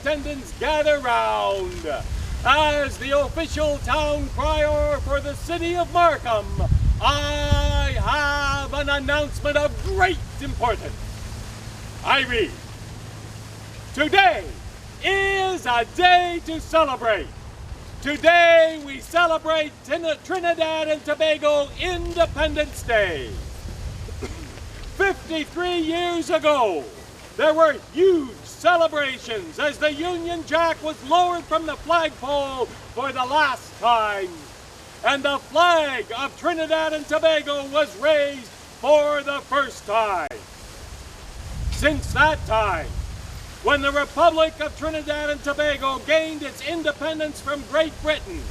attendants gather round. As the official town crier for the city of Markham, I have an announcement of great importance. I read, today is a day to celebrate. Today we celebrate Trinidad and Tobago Independence Day. 53 years ago, there were huge celebrations as the Union Jack was lowered from the flagpole for the last time, and the flag of Trinidad and Tobago was raised for the first time. Since that time, when the Republic of Trinidad and Tobago gained its independence from Great Britain,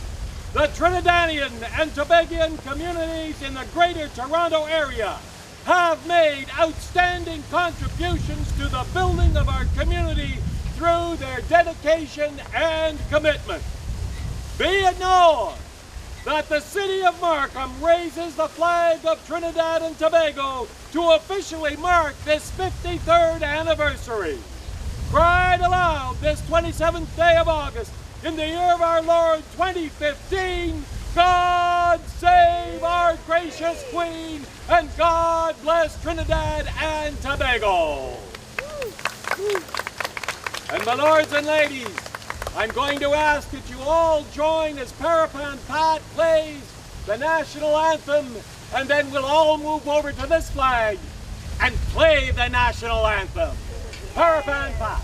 the Trinidadian and Tobagoan communities in the Greater Toronto Area have made outstanding contributions to the building of our community through their dedication and commitment. Be it known that the City of Markham raises the flag of Trinidad and Tobago to officially mark this 53rd anniversary. Cried aloud this 27th day of August in the year of our Lord 2015, God save our gracious Queen, and God bless Trinidad and Tobago. And my lords and ladies, I'm going to ask that you all join as Parapan Pat plays the national anthem, and then we'll all move over to this flag and play the national anthem. Parapan Pat.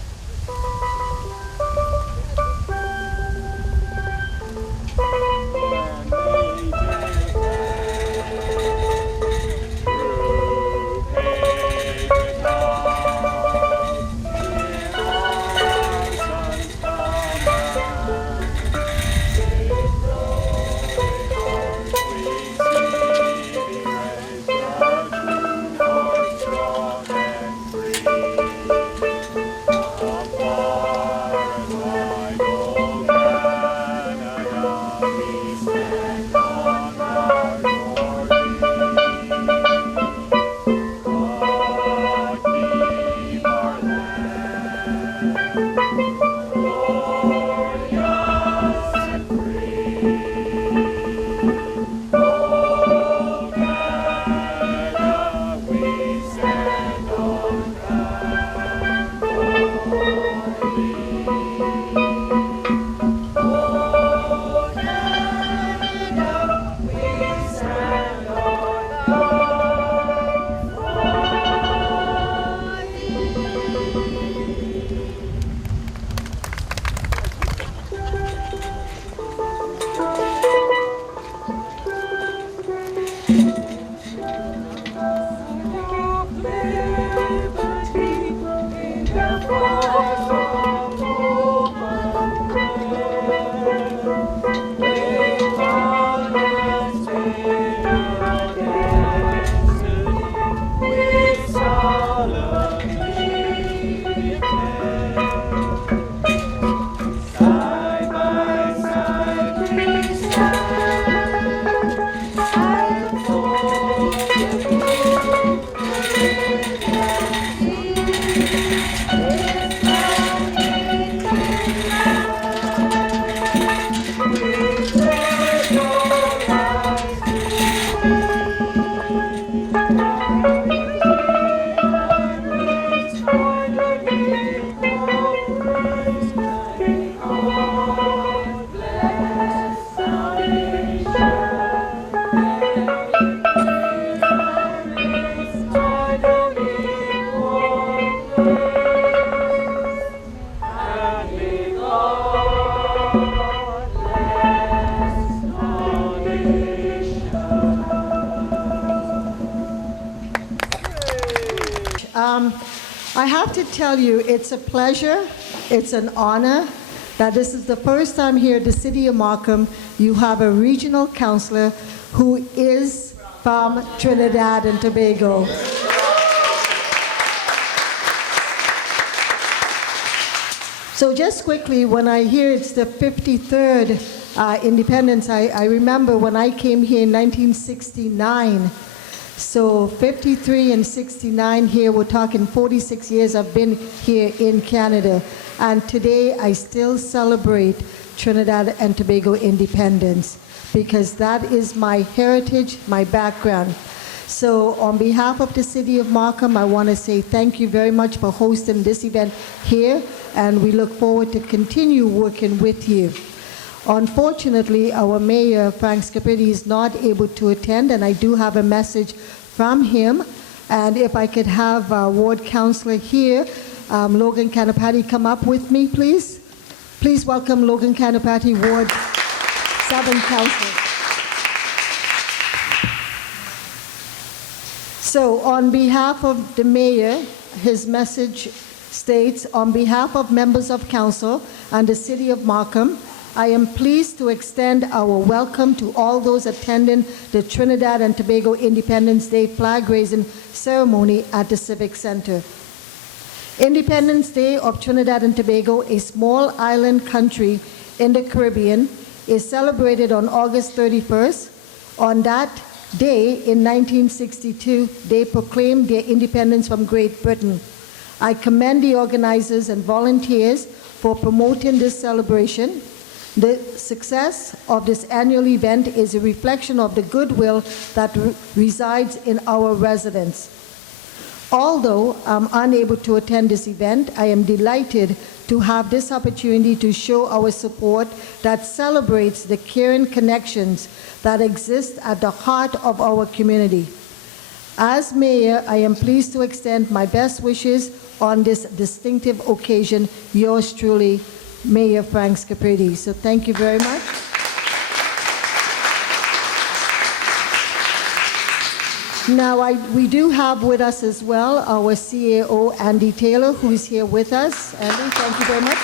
I have to tell you, it's a pleasure, it's an honor that this is the first time here at the City of Markham you have a regional councillor who is from Trinidad and Tobago. So just quickly, when I hear it's the 53rd independence, I remember when I came here in 1969, So 53 and 69 here, we're talking 46 years I've been here in Canada. And today I still celebrate Trinidad and Tobago independence because that is my heritage, my background. So on behalf of the City of Markham, I want to say thank you very much for hosting this event here, and we look forward to continue working with you. Unfortunately, our mayor, Frank Scapetti, is not able to attend, and I do have a message from him. And if I could have Ward Councillor here, Logan Canapati, come up with me, please. Please welcome Logan Canapati, Ward 7 Councillor. So on behalf of the mayor, his message states, on behalf of members of council and the City of Markham, I am pleased to extend our welcome to all those attending the Trinidad and Tobago Independence Day flag raising ceremony at the Civic Center. Independence Day of Trinidad and Tobago, a small island country in the Caribbean, is celebrated on August 31st. On that day in 1962, they proclaimed their independence from Great Britain. I commend the organizers and volunteers for promoting this celebration. The success of this annual event is a reflection of the goodwill that resides in our residents. Although I'm unable to attend this event, I am delighted to have this opportunity to show our support that celebrates the caring connections that exist at the heart of our community. As mayor, I am pleased to extend my best wishes on this distinctive occasion. Yours truly, Mayor Frank Scapetti. So thank you very much. Now, we do have with us as well our CAO, Andy Taylor, who is here with us. Andy, thank you very much.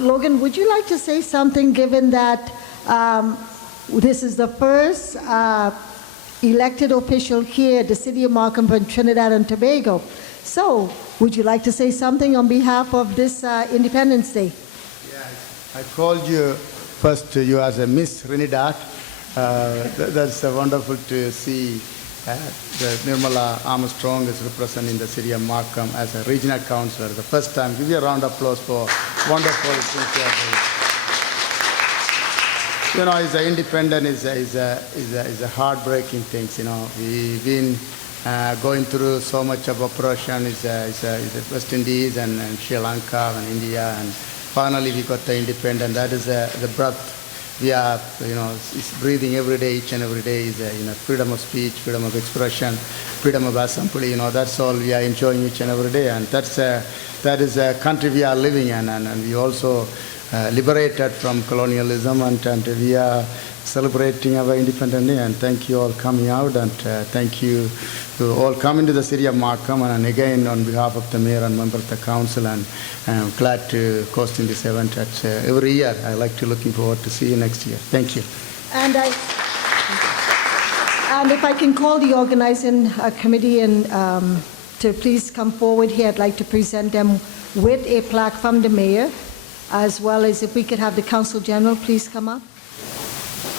Logan, would you like to say something, given that this is the first elected official here at the City of Markham from Trinidad and Tobago? So, would you like to say something on behalf of this Independence Day? Yes, I called you first to you as a Miss Trinidad. That's wonderful to see the Nirmala Armstrong is representing the City of Markham as a regional councillor. The first time. Give you a round of applause for wonderful things. You know, it's a independent is a heartbreaking thing. You know, we've been going through so much of oppression. It's West Indies and Sri Lanka and India, and finally we got the independent. That is the breath we are, you know, it's breathing every day, each and every day is, you know, freedom of speech, freedom of expression, freedom of assembly, you know, that's all we are enjoying each and every day. And that is a country we are living in, and we also liberated from colonialism, and we are celebrating our independence day. And thank you all coming out, and thank you to all coming to the City of Markham. And again, on behalf of the mayor and member of the council, and I'm glad to hosting this event every year. I like to looking forward to see you next year. Thank you. And if I can call the organizing committee and to please come forward here, I'd like to present them with a plaque from the mayor, as well as if we could have the council general please come up.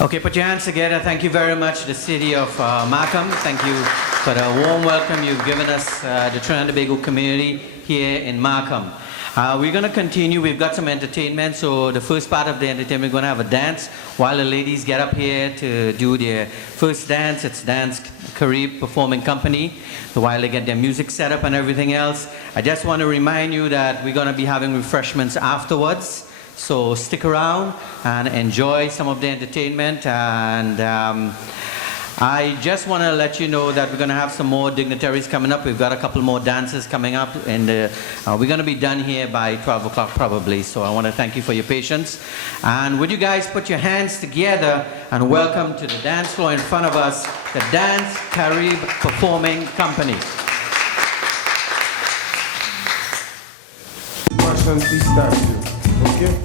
Okay, put your hands together. Thank you very much, the City of Markham. Thank you for the warm welcome you've given us, the Trinidad and Tobago community here in Markham. We're going to continue. We've got some entertainment. So the first part of the entertainment, we're going to have a dance while the ladies get up here to do their first dance. It's Dance Carib Performing Company. So while they get their music set up and everything else, I just want to remind you that we're going to be having refreshments afterwards. So stick around and enjoy some of the entertainment. And I just want to let you know that we're going to have some more dignitaries coming up. We've got a couple more dancers coming up, and we're going to be done here by 12 o'clock probably. So I want to thank you for your patience. And would you guys put your hands together and welcome to the dance floor in front of us, the Dance Carib Performing Company. Please stand, okay?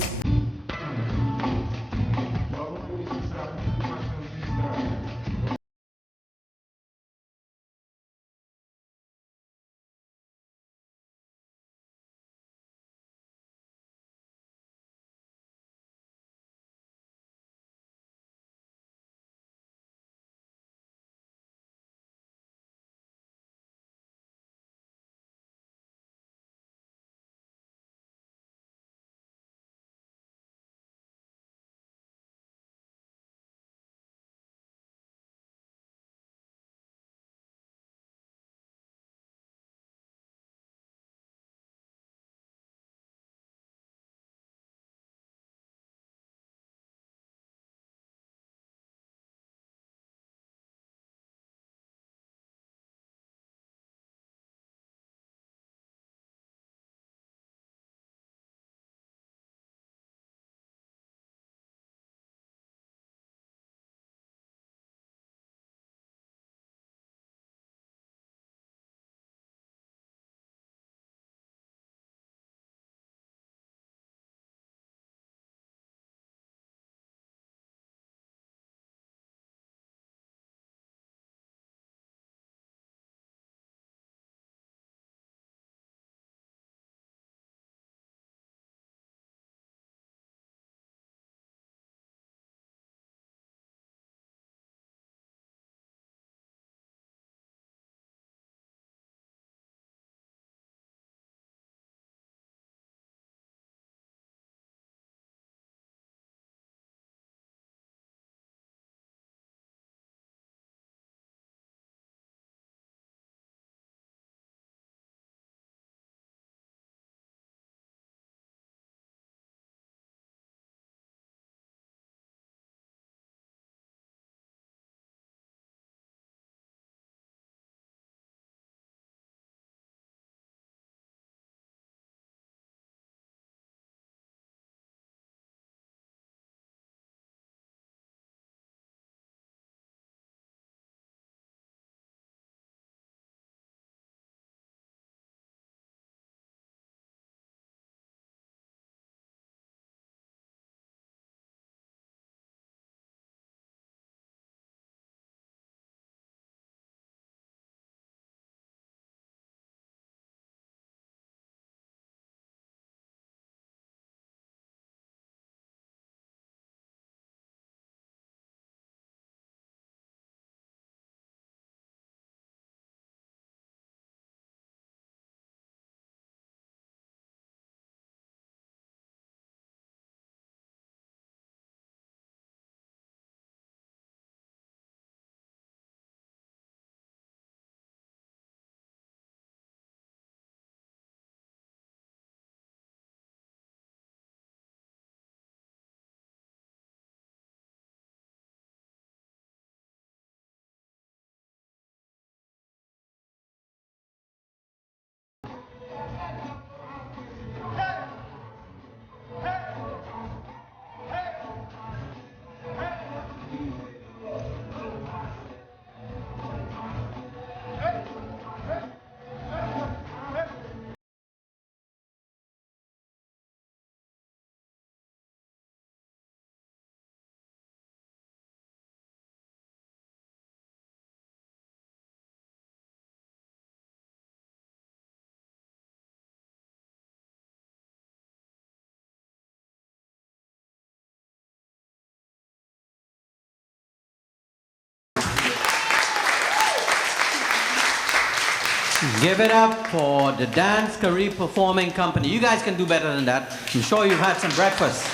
Give it up for the Dance Career Performing Company. You guys can do better than that. I'm sure you've had some breakfast.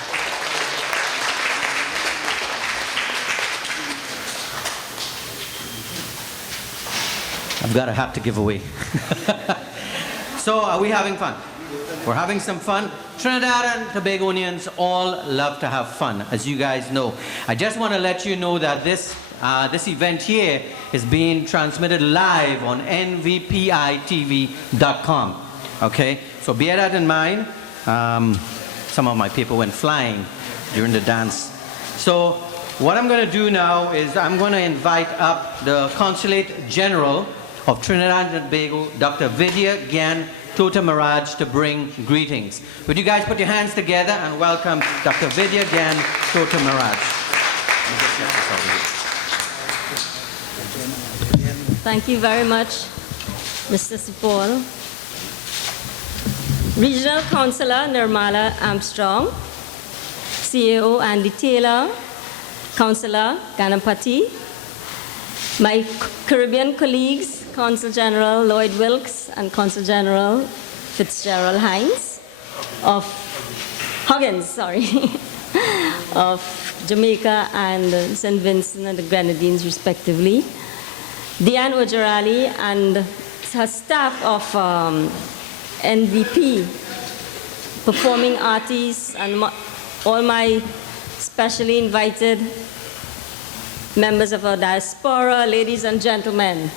I've got a hat to give away. So are we having fun? We're having some fun. Trinidad and Tobagonians all love to have fun, as you guys know. I just want to let you know that this event here is being transmitted live on nvpitv.com. Okay, so bear that in mind. Some of my people went flying during the dance. So what I'm going to do now is I'm going to invite up the Consulate General of Trinidad and Tobago, Dr. Vidya Gyan Tota Maraj, to bring greetings. Would you guys put your hands together and welcome Dr. Vidya Gyan Tota Maraj. Thank you very much, Mr. Sipol. Regional Councillor Nirmala Armstrong, CAO Andy Taylor, Councillor Ganapati, my Caribbean colleagues, Consul General Lloyd Wilkes and Consul General Fitzgerald Huggins, of Jamaica and St. Vincent and the Grenadines, respectively. Diane Ojarali and her staff of NVP, performing artists, and all my specially invited members of our diaspora, ladies and gentlemen.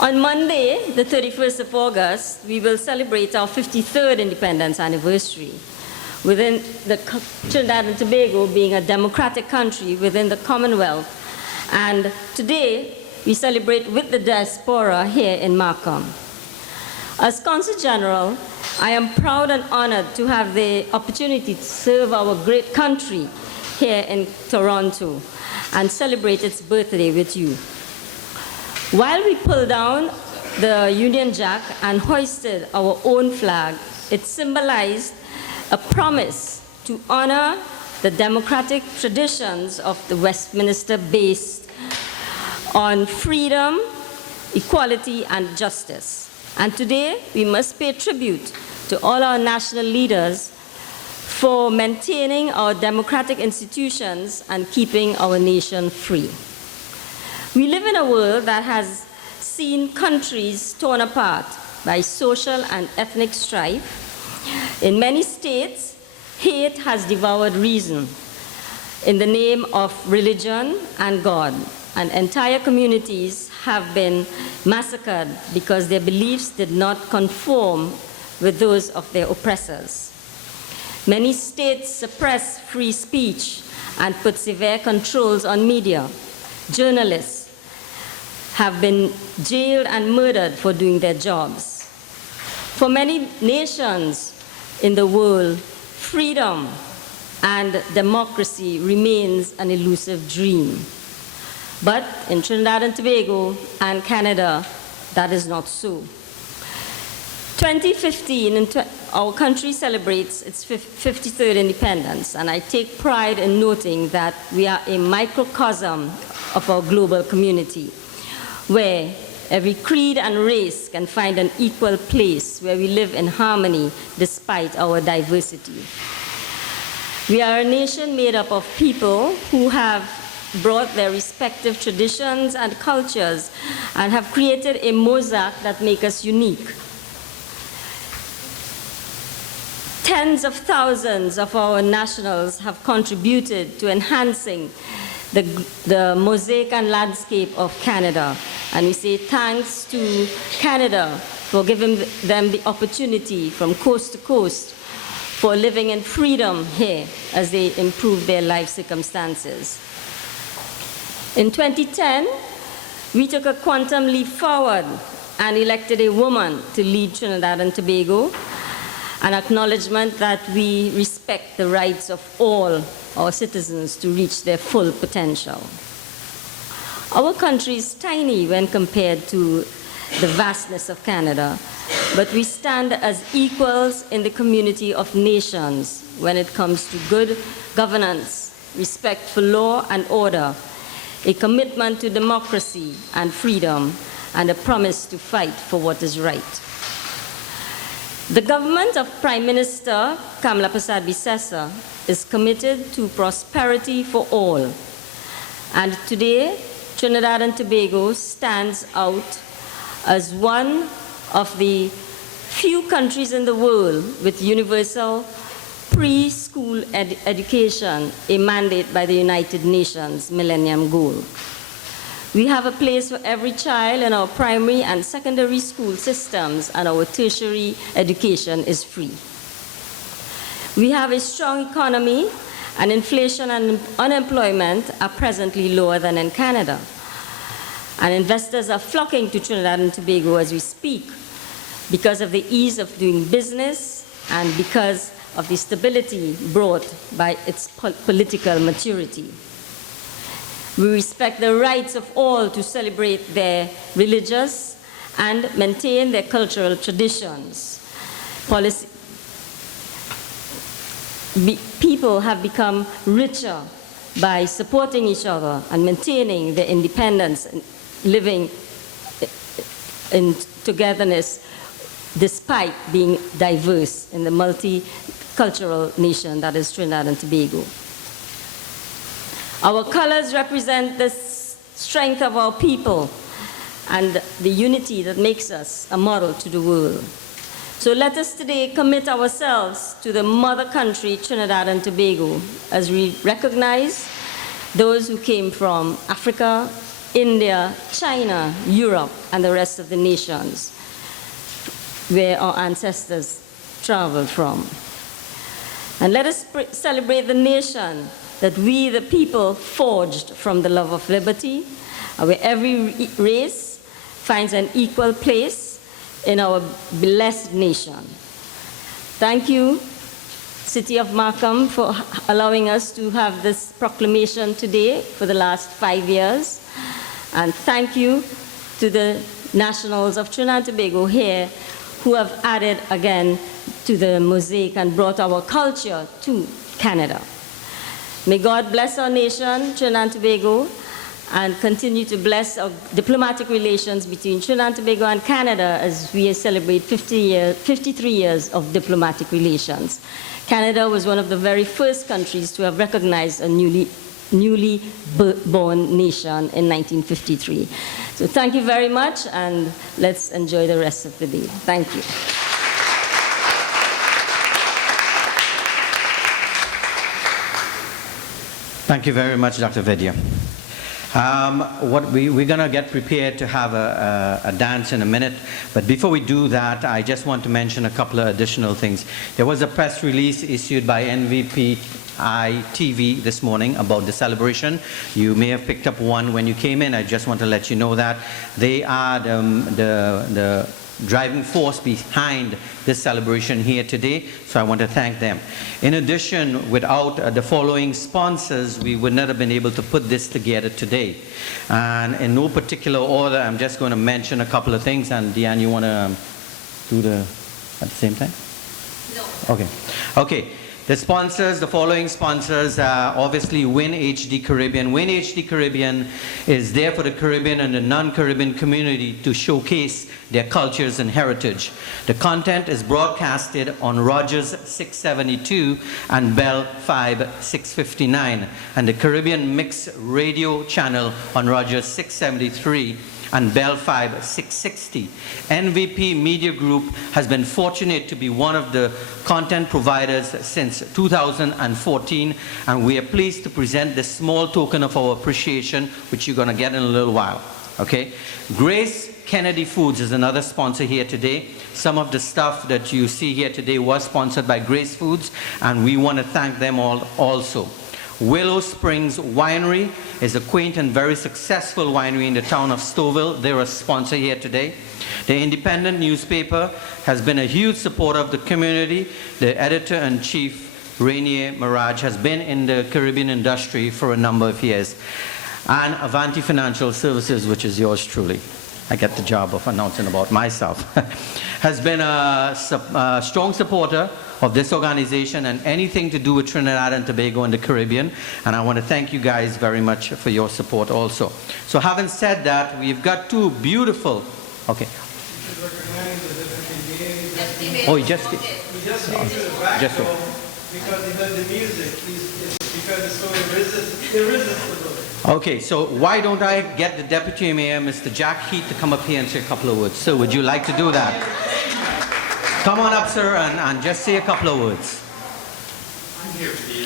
On Monday, the 31st of August, we will celebrate our 53rd independence anniversary. Within the Trinidad and Tobago being a democratic country within the Commonwealth. And today, we celebrate with the diaspora here in Markham. As Consul General, I am proud and honored to have the opportunity to serve our great country here in Toronto and celebrate its birthday with you. While we pulled down the Union Jack and hoisted our own flag, it symbolized a promise to honor the democratic traditions of the Westminster based on freedom, equality, and justice. And today, we must pay tribute to all our national leaders for maintaining our democratic institutions and keeping our nation free. We live in a world that has seen countries torn apart by social and ethnic strife. In many states, hate has devoured reason in the name of religion and God, and entire communities have been massacred because their beliefs did not conform with those of their oppressors. Many states suppress free speech and put severe controls on media. Journalists have been jailed and murdered for doing their jobs. For many nations in the world, freedom and democracy remains an elusive dream. But in Trinidad and Tobago and Canada, that is not so. 2015, our country celebrates its 53rd independence, and I take pride in noting that we are a microcosm of our global community, where every creed and race can find an equal place, where we live in harmony despite our diversity. We are a nation made up of people who have brought their respective traditions and cultures and have created a mosaic that makes us unique. Tens of thousands of our nationals have contributed to enhancing the mosaic and landscape of Canada. And we say thanks to Canada for giving them the opportunity from coast to coast for living in freedom here as they improve their life circumstances. In 2010, we took a quantum leap forward and elected a woman to lead Trinidad and Tobago, an acknowledgement that we respect the rights of all our citizens to reach their full potential. Our country is tiny when compared to the vastness of Canada, but we stand as equals in the community of nations when it comes to good governance, respect for law and order, a commitment to democracy and freedom, and a promise to fight for what is right. The government of Prime Minister Kamla Persad-Bissessar is committed to prosperity for all. And today, Trinidad and Tobago stands out as one of the few countries in the world with universal preschool education, a mandate by the United Nations Millennium Goal. We have a place for every child in our primary and secondary school systems, and our tertiary education is free. We have a strong economy, and inflation and unemployment are presently lower than in Canada. And investors are flocking to Trinidad and Tobago as we speak because of the ease of doing business and because of the stability brought by its political maturity. We respect the rights of all to celebrate their religious and maintain their cultural traditions. People have become richer by supporting each other and maintaining their independence and living in togetherness despite being diverse in the multicultural nation that is Trinidad and Tobago. Our colors represent the strength of our people and the unity that makes us a model to the world. So let us today commit ourselves to the mother country, Trinidad and Tobago, as we recognize those who came from Africa, India, China, Europe, and the rest of the nations where our ancestors traveled from. And let us celebrate the nation that we, the people, forged from the love of liberty, where every race finds an equal place in our blessed nation. Thank you, City of Markham, for allowing us to have this proclamation today for the last 5 years. And thank you to the nationals of Trinidad and Tobago here who have added again to the mosaic and brought our culture to Canada. May God bless our nation, Trinidad and Tobago, and continue to bless our diplomatic relations between Trinidad and Tobago and Canada as we celebrate 53 years of diplomatic relations. Canada was one of the very first countries to have recognized a newly born nation in 1953. So thank you very much, and let's enjoy the rest of the day. Thank you. Thank you very much, Dr. Vidya. We're going to get prepared to have a dance in a minute, but before we do that, I just want to mention a couple of additional things. There was a press release issued by NVP TV this morning about the celebration. You may have picked up one when you came in. I just want to let you know that they are the driving force behind this celebration here today, so I want to thank them. In addition, without the following sponsors, we would not have been able to put this together today. And in no particular order, I'm just going to mention a couple of things, and Deanne, you want to do the at the same time? No. Okay. The sponsors, the following sponsors are obviously Win HD Caribbean. Win HD Caribbean is there for the Caribbean and the non-Caribbean community to showcase their cultures and heritage. The content is broadcasted on Rogers 672 and Bell 659, and the Caribbean Mix Radio channel on Rogers 673 and Bell 660. NVP Media Group has been fortunate to be one of the content providers since 2014, and we are pleased to present this small token of our appreciation, which you're going to get in a little while. Okay? Grace Kennedy Foods is another sponsor here today. Some of the stuff that you see here today was sponsored by Grace Foods, and we want to thank them all also. Willow Springs Winery is a quaint and very successful winery in the town of Stouffville. They're a sponsor here today. The Independent newspaper has been a huge supporter of the community. The editor-in-chief, Rainier Mirage, has been in the Caribbean industry for a number of years. And Avanti Financial Services, which is yours truly, I get the job of announcing about myself, has been a strong supporter of this organization and anything to do with Trinidad and Tobago and the Caribbean. And I want to thank you guys very much for your support also. So having said that, we've got two beautiful, okay. Oh, you just did. We just came to the back Just door because he heard the music. Because it's so irresistible. Okay, so why don't I get the Deputy Mayor, Mr. Jack Heath, to come up here and say a couple of words. Sir, would you like to do that? Come on up, sir, and just say a couple of words. I'm here for the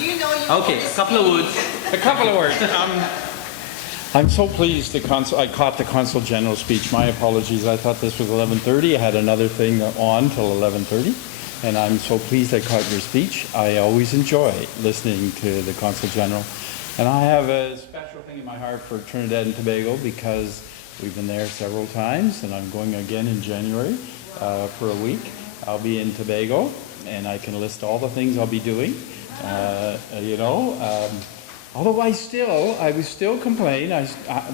entertainment. Okay, a couple of words. A couple of words. I'm so pleased I caught the Consul General speech. My apologies. I thought this was 11:30. I had another thing on till 11:30. And I'm so pleased I caught your speech. I always enjoy listening to the Consul General. And I have a special thing in my heart for Trinidad and Tobago because we've been there several times, and I'm going again in January for a week. I'll be in Tobago, and I can list all the things I'll be doing. Although I would still complain.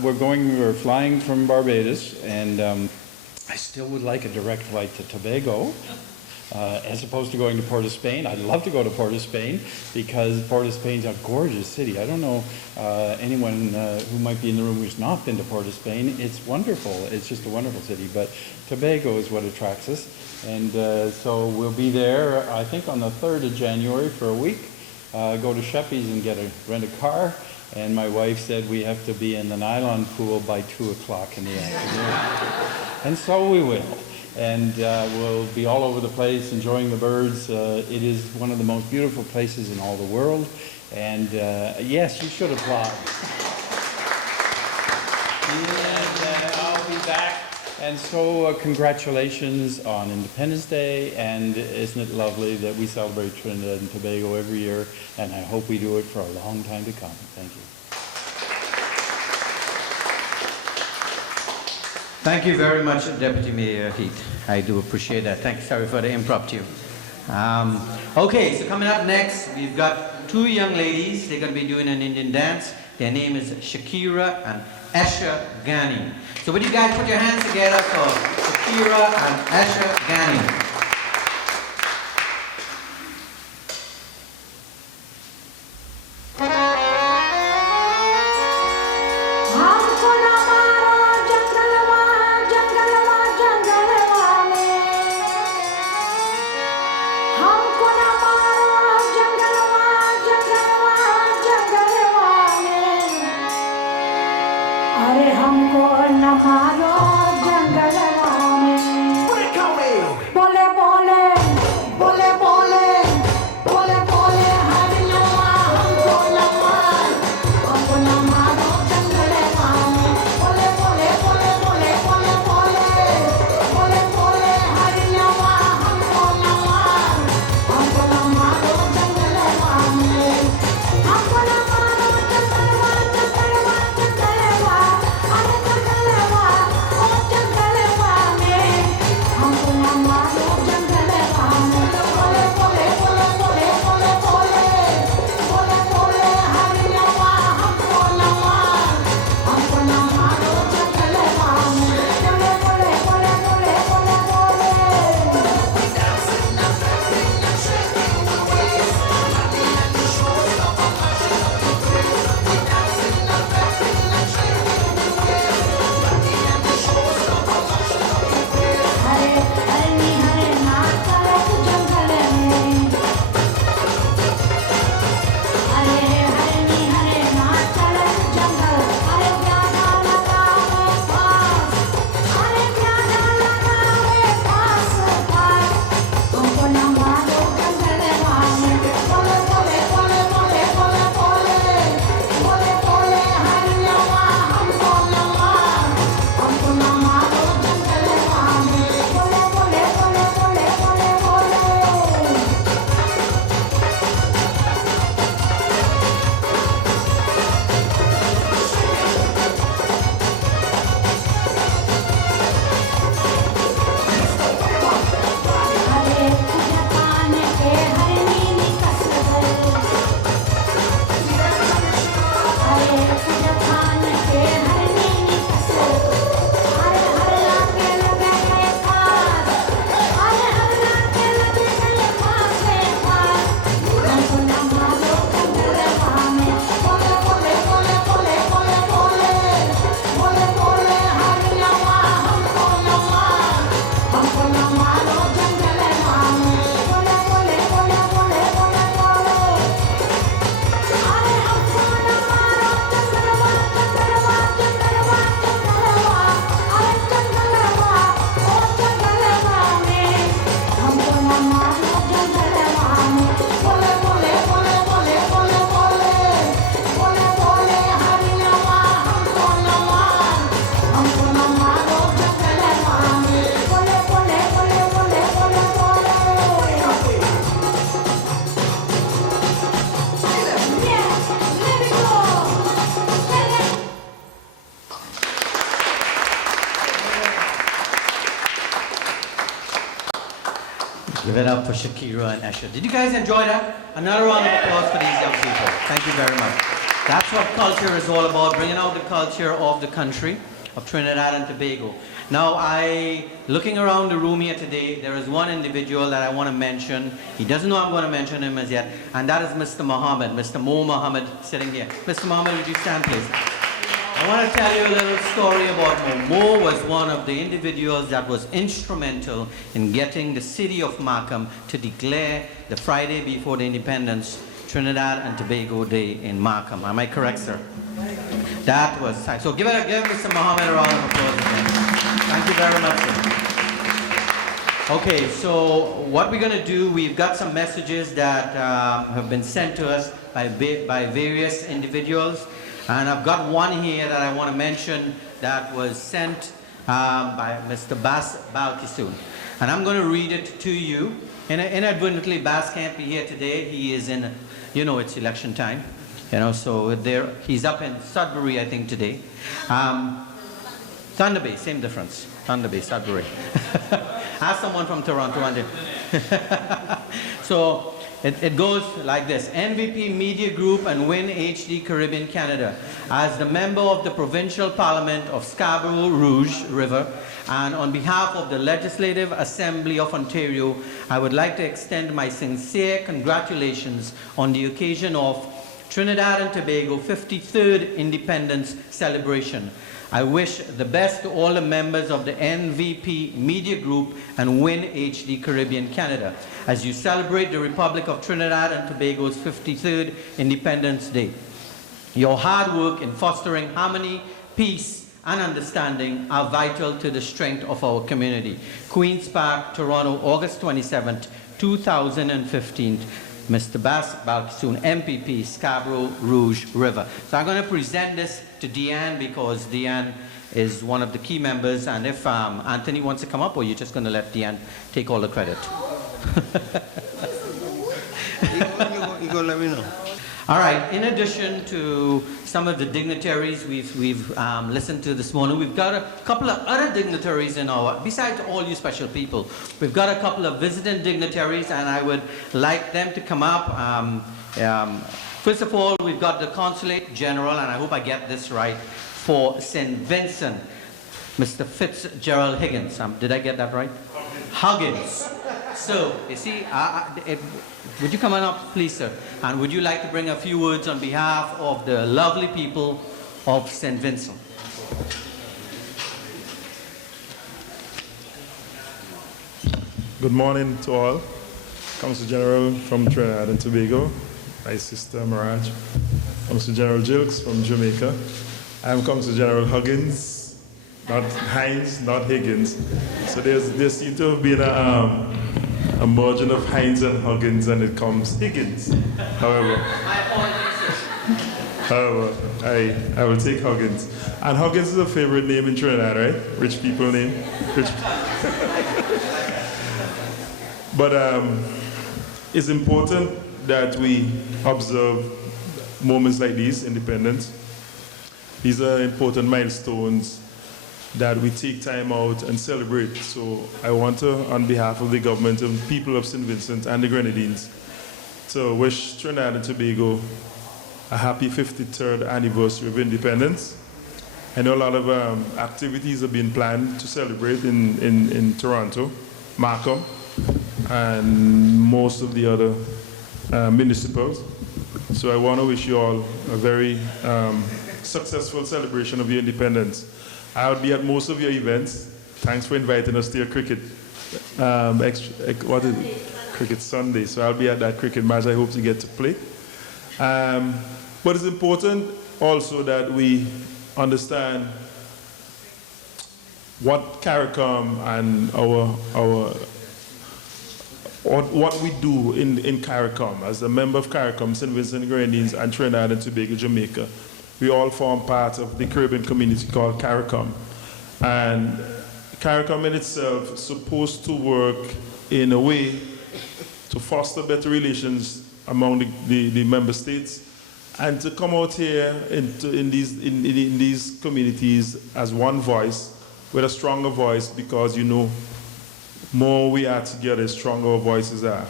We're flying from Barbados, and I still would like a direct flight to Tobago. As opposed to going to Port of Spain. I'd love to go to Port of Spain because Port of Spain's a gorgeous city. I don't know anyone who might be in the room who's not been to Port of Spain. It's wonderful. It's just a wonderful city. But Tobago is what attracts us. And so we'll be there, I think, on the 3rd of January for a week. Go to Sheppies and rent a car. And my wife said we have to be in the nylon pool by 2 o'clock in the afternoon. And so we will. And we'll be all over the place enjoying the birds. It is one of the most beautiful places in all the world. And yes, you should applaud. And I'll be back. And so congratulations on Independence Day. And isn't it lovely that we celebrate Trinidad and Tobago every year? And I hope we do it for a long time to come. Thank you. Thank you very much, Deputy Mayor Heath. I do appreciate that. Thank you. Sorry for the impromptu. Okay, so coming up next, we've got two young ladies. They're going to be doing an Indian dance. Their name is Shakira and Esha Ghani. So would you guys put your hands together for Shakira and Esha Ghani? Jangale Give it up for Shakira and Esha. Did you guys enjoy that? Another round of applause for these young people. Thank you very much. That's what culture is all about, bringing out the culture of the country of Trinidad and Tobago. Now, looking around the room here today, there is one individual that I want to mention. He doesn't know I'm going to mention him as yet, and that is Mr. Mohammed, Mr. Mo Mohammed, sitting here. Mr. Mohammed, would you stand, please? I want to tell you a little story about Mo. Mo was one of the individuals that was instrumental in getting the city of Markham to declare the Friday before the independence Trinidad and Tobago Day in Markham. Am I correct, sir? That was, so give Mr. Mohammed a round of applause again. Thank you very much, sir. Okay, so what we're going to do, we've got some messages that have been sent to us by various individuals. And I've got one here that I want to mention that was sent by Mr. Bas Balkisoon. And I'm going to read it to you. Inadvertently, Bas can't be here today. He is in, it's election time. So he's up in Sudbury, I think, today. Thunder Bay, same difference. Thunder Bay, Sudbury. Ask someone from Toronto. So it goes like this. NVP Media Group and Win HD Caribbean Canada. As the member of the Provincial Parliament of Scarborough Rouge River, and on behalf of the Legislative Assembly of Ontario, I would like to extend my sincere congratulations on the occasion of Trinidad and Tobago 53rd Independence Celebration. I wish the best to all the members of the NVP Media Group and Win HD Caribbean Canada as you celebrate the Republic of Trinidad and Tobago's 53rd Independence Day. Your hard work in fostering harmony, peace, and understanding are vital to the strength of our community. Queen's Park, Toronto, August 27th, 2015. Mr. Bas Balkisoon, MPP, Scarborough Rouge River. So I'm going to present this to Deanne because Deanne is one of the key members, and if Anthony wants to come up, or you're just going to let Deanne take all the credit? You go let me know. All right, in addition to some of the dignitaries we've listened to this morning, we've got a couple of other dignitaries in our, besides all you special people, we've got a couple of visiting dignitaries, and I would like them to come up. First of all, we've got the Consulate General, and I hope I get this right, for St. Vincent, Mr. Fitzgerald Higgins. Did I get that right? Huggins. So, you see, would you come on up, please, sir? And would you like to bring a few words on behalf of the lovely people of St. Vincent? Good morning to all. Consul General from Trinidad and Tobago, my sister Mirage. Consul General Jilks from Jamaica. I'm Consul General Huggins, not Hines, not Higgins. So there seems to have been a merging of Hines and Huggins, and it comes Higgins. However, I will take Huggins. And Huggins is a favorite name in Trinidad, right? Rich people name. But it's important that we observe moments like these, independence. These are important milestones that we take time out and celebrate. So I want to, on behalf of the government and people of St. Vincent and the Grenadines, to wish Trinidad and Tobago a happy 53rd anniversary of independence. I know a lot of activities have been planned to celebrate in Toronto, Markham, and most of the other municipals. So I want to wish you all a very successful celebration of your independence. I'll be at most of your events. Thanks for inviting us to your cricket, Cricket Sunday. So I'll be at that cricket match. I hope to get to play. But it's important also that we understand what CARICOM and what we do in CARICOM. As a member of CARICOM, St. Vincent and Grenadines and Trinidad and Tobago, Jamaica, we all form part of the Caribbean community called CARICOM. And CARICOM in itself is supposed to work in a way to foster better relations among the member states and to come out here in these communities as one voice, with a stronger voice, because more we are together, stronger our voices are.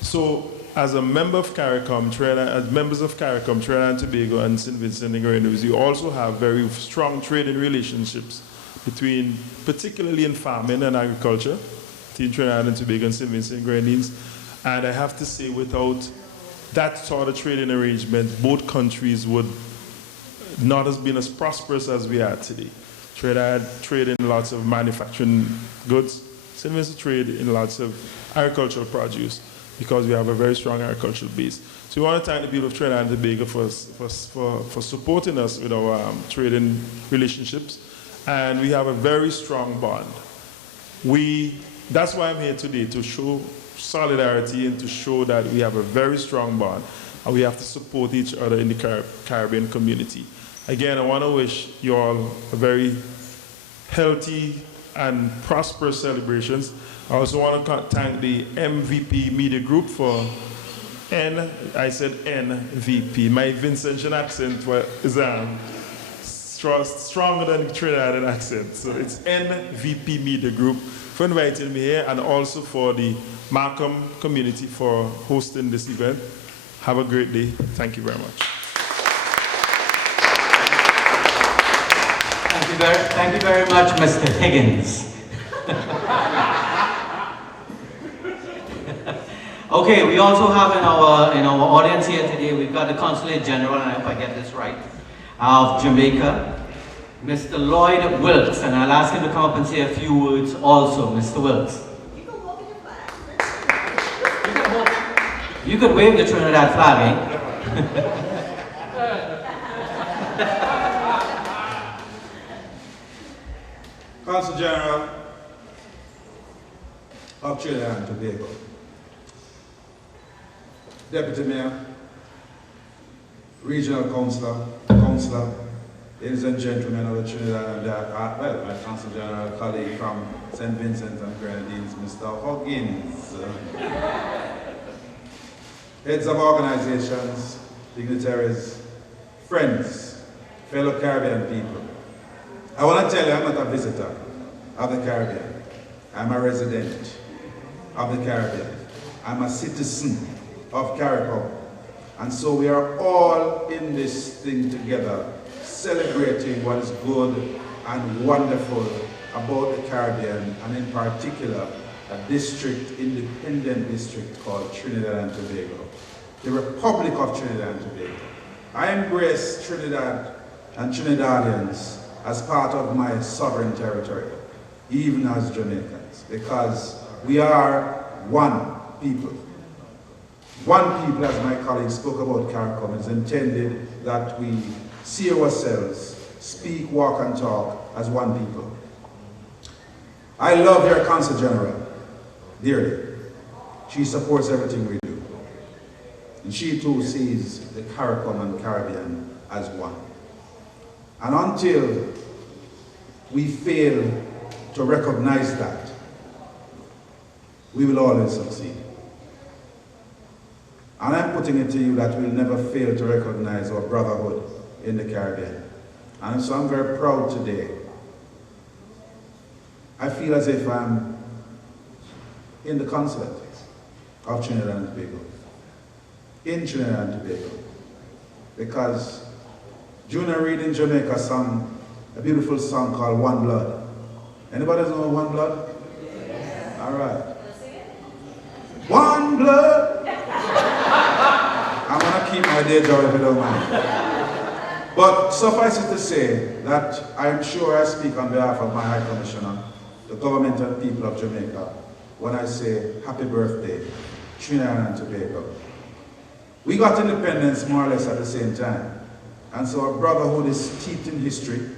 So, as a member of CARICOM, as members of CARICOM, Trinidad and Tobago and St. Vincent and Grenadines, we also have very strong trading relationships between, particularly in farming and agriculture, between Trinidad and Tobago and St. Vincent and Grenadines. And I have to say, without that sort of trading arrangement, both countries would not have been as prosperous as we are today. Trinidad trade in lots of manufacturing goods, St. Vincent trade in lots of agricultural produce, because we have a very strong agricultural base. So we want to thank the people of Trinidad and Tobago for supporting us with our trading relationships. And we have a very strong bond. That's why I'm here today, to show solidarity and to show that we have a very strong bond and we have to support each other in the Caribbean community. Again, I want to wish you all a very healthy and prosperous celebrations. I also want to thank the MVP Media Group for I said NVP. My Vincentian accent is stronger than the Trinidadian accent. So it's NVP Media Group for inviting me here, and also for the Markham community for hosting this event. Have a great day. Thank you very much. Thank you very much, Mr. Higgins. Okay, we also have in our audience here today, we've got the Consulate General, and I hope I get this right, of Jamaica, Mr. Lloyd Wilkes, and I'll ask him to come up and say a few words also. Mr. Wilkes. You could wave the Trinidad flag, eh? Consul General of Trinidad and Tobago, Deputy Mayor, Regional Councillor, ladies and gentlemen of the Trinidad and my Consul General colleague from St. Vincent and Grenadines, Mr. Huggins, heads of organizations, dignitaries, friends, fellow Caribbean people. I want to tell you, I'm not a visitor of the Caribbean. I'm a resident of the Caribbean. I'm a citizen of CARICOM. And so we are all in this thing together, celebrating what is good and wonderful about the Caribbean, and in particular, a district, independent district called Trinidad and Tobago, the Republic of Trinidad and Tobago. I embrace Trinidad and Trinidadians as part of my sovereign territory, even as Jamaicans, because we are one people. One people, as my colleague spoke about CARICOM, is intended that we see ourselves, speak, walk, and talk as one people. I love your Consul General dearly. She supports everything we do. And she too sees the CARICOM and Caribbean as one. And until we fail to recognize that, we will always succeed. And I'm putting it to you that we'll never fail to recognize our brotherhood in the Caribbean. And so I'm very proud today. I feel as if I'm in the consulate of Trinidad and Tobago, in Trinidad and Tobago, because Junior Reid in Jamaica sang a beautiful song called One Blood. Anybody know One Blood? Yes. All right. One blood. I'm going to keep my day job if you don't mind. But suffice it to say that I'm sure I speak on behalf of my High Commissioner, the government and people of Jamaica, when I say happy birthday, Trinidad and Tobago. We got independence more or less at the same time. And so our brotherhood is steeped in history.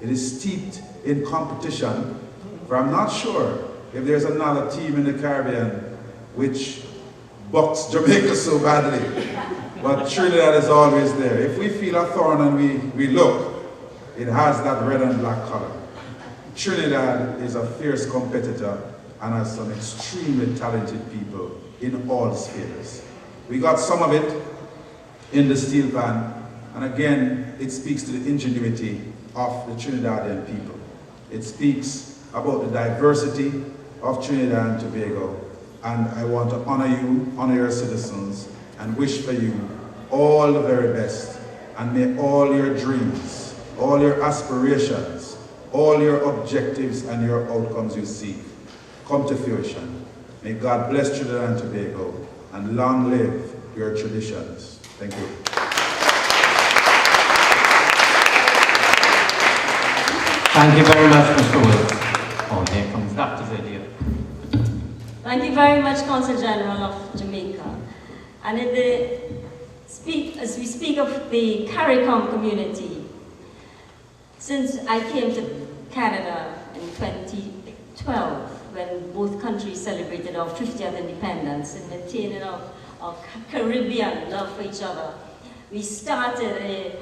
It is steeped in competition. For I'm not sure if there's another team in the Caribbean which bucks Jamaica so badly. But Trinidad is always there. If we feel a thorn and we look, it has that red and black color. Trinidad is a fierce competitor and has some extremely talented people in all spheres. We got some of it in the steel pan, and again, it speaks to the ingenuity of the Trinidadian people. It speaks about the diversity of Trinidad and Tobago. And I want to honor you, honor your citizens, and wish for you all the very best. And may all your dreams, all your aspirations, all your objectives and your outcomes you seek come to fruition. May God bless Trinidad and Tobago, and long live your traditions. Thank you. Thank you very much, Mr. Wills. Oh, here comes Dr. Zadia. Thank you very much, Consul General of Jamaica. And as we speak of the CARICOM community, since I came to Canada in 2012, when both countries celebrated our 50th independence and maintaining our Caribbean love for each other, we started a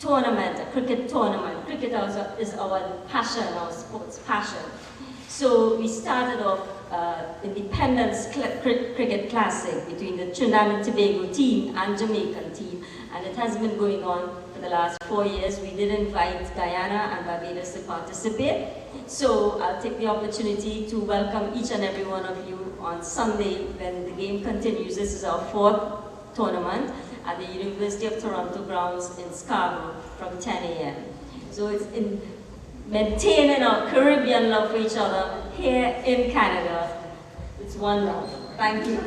tournament, a cricket tournament. Cricket is our passion, our sports passion. So we started off Independence Cricket Classic between the Trinidad and Tobago team and Jamaican team, and it has been going on for the last 4 years. We did invite Guyana and Barbados to participate. So I'll take the opportunity to welcome each and every one of you on Sunday when the game continues. This is our 4th tournament at the University of Toronto grounds in Scarborough from 10 a.m. So it's in maintaining our Caribbean love for each other here in Canada. It's one love. Thank you.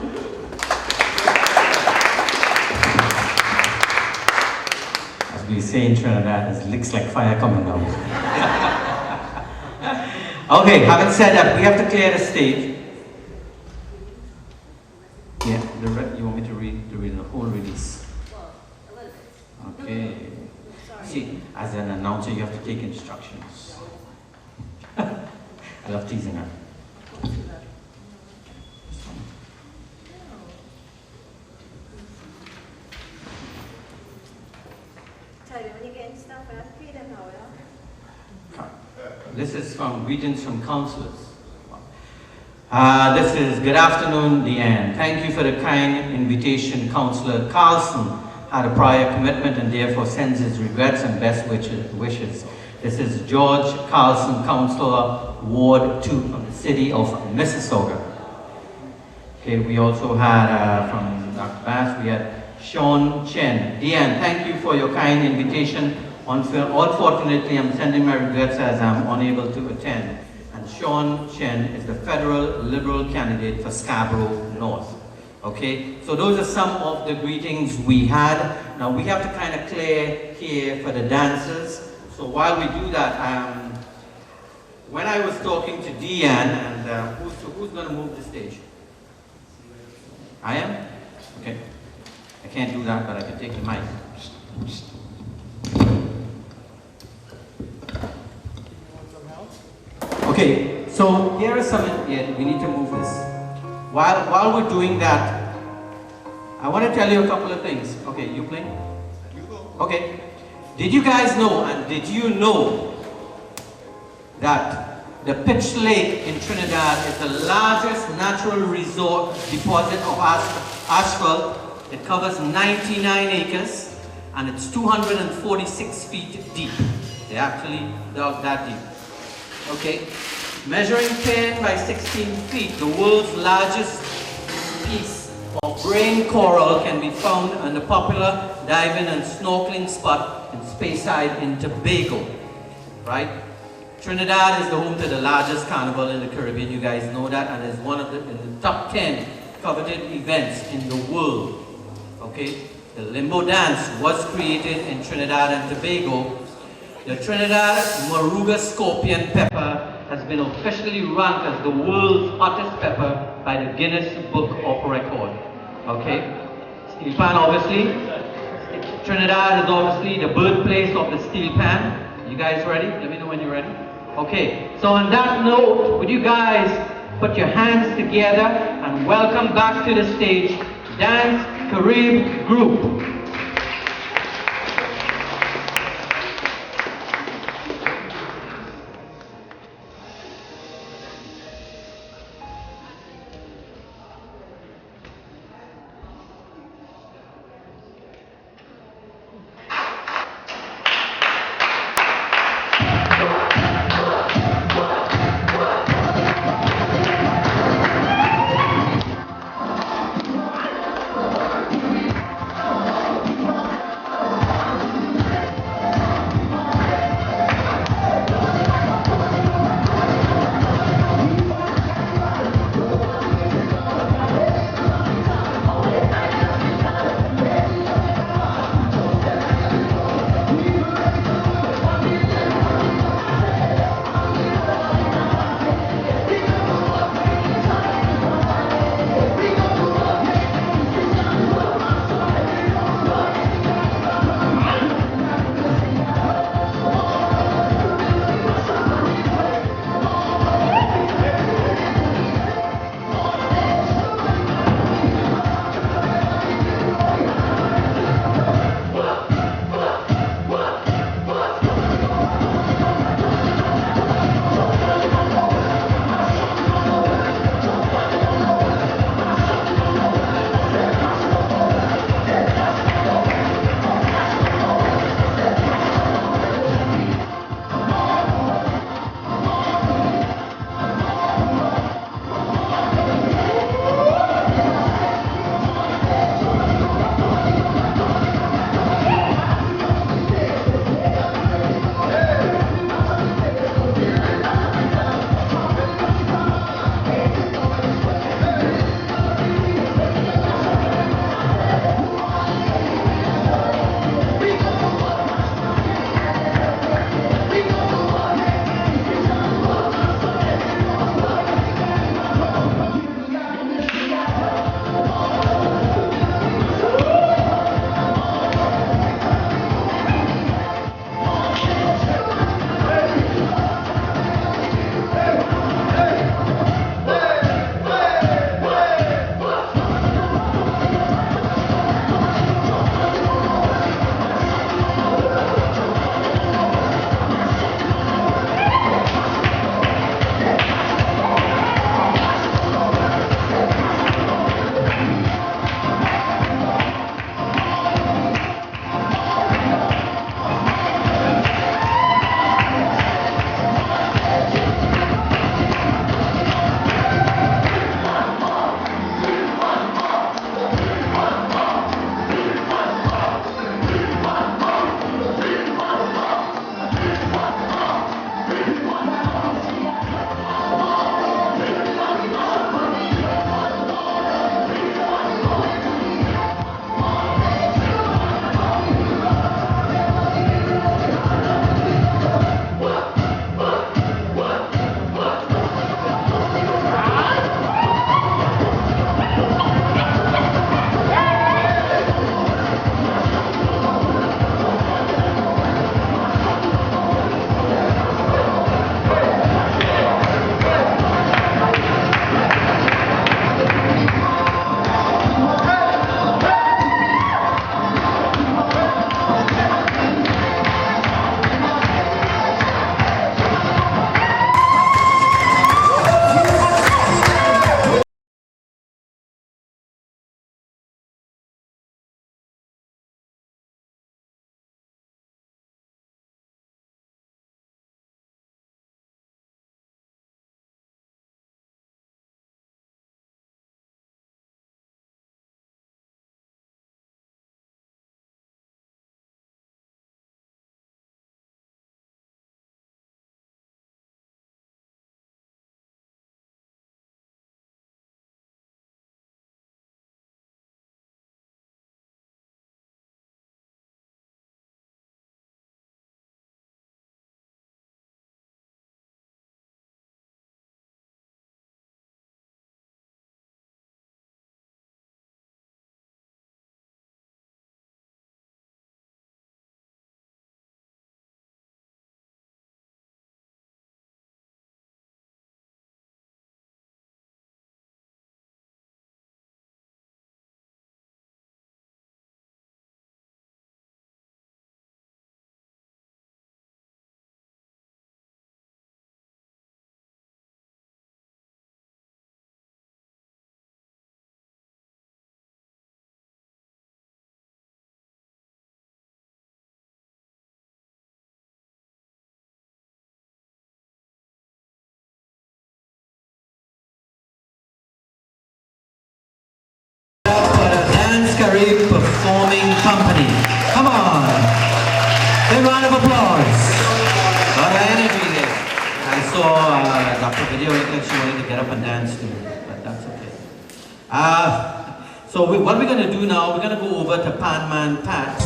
As we say in Trinidad, it looks like fire coming down. Okay, having said that, we have to clear the stage. Yeah, you want me to read the whole release? Okay. See, as an announcer, you have to take instructions. I love teasing her. This is from Greetings from Councillors. This is good afternoon, Deanne. Thank you for the kind invitation. Councillor Carlson had a prior commitment and therefore sends his regrets and best wishes. This is George Carlson, Councillor Ward 2 from the city of Mississauga. Okay, we also had from Dr. Bass, we had Sean Chen. Deanne, thank you for your kind invitation. Unfortunately, I'm sending my regrets as I'm unable to attend. And Sean Chen is the federal Liberal candidate for Scarborough North. Okay, so those are some of the greetings we had. Now we have to kind of clear here for the dancers. So while we do that, when I was talking to Deanne, and who's going to move the stage? I am? Okay. I can't do that, but I can take the mic. Okay, so here is some, we need to move this. While we're doing that, I want to tell you a couple of things. Okay, you playing? You go. Okay. Did you guys know, and did you know, that the Pitch Lake in Trinidad is the largest natural resort deposit of asphalt? It covers 99 acres, and it's 246 feet deep. They actually dug that deep. Okay. Measuring 10 by 16 feet, the world's largest piece of brain coral can be found on the popular diving and snorkeling spot in Speyside in Tobago, right? Trinidad is the home to the largest carnival in the Caribbean, you guys know that, and is one of the top 10 coveted events in the world, okay? The limbo dance was created in Trinidad and Tobago. The Trinidad Moruga scorpion pepper has been officially ranked as the world's hottest pepper by the Guinness Book of Record. Okay? Steel pan, obviously. Trinidad is obviously the birthplace of the steel pan. You guys ready? Let me know when you're ready. Okay, so on that note, would you guys put your hands together and welcome back to the stage Dance Carib Group. company. Come on. Big round of applause. A lot of energy there. I saw Dr. Video looked like she wanted to get up and dance too, but that's okay. So what we're going to do now, we're going to go over to Pan Man Pat.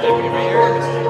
Deputy Mayor, Mr.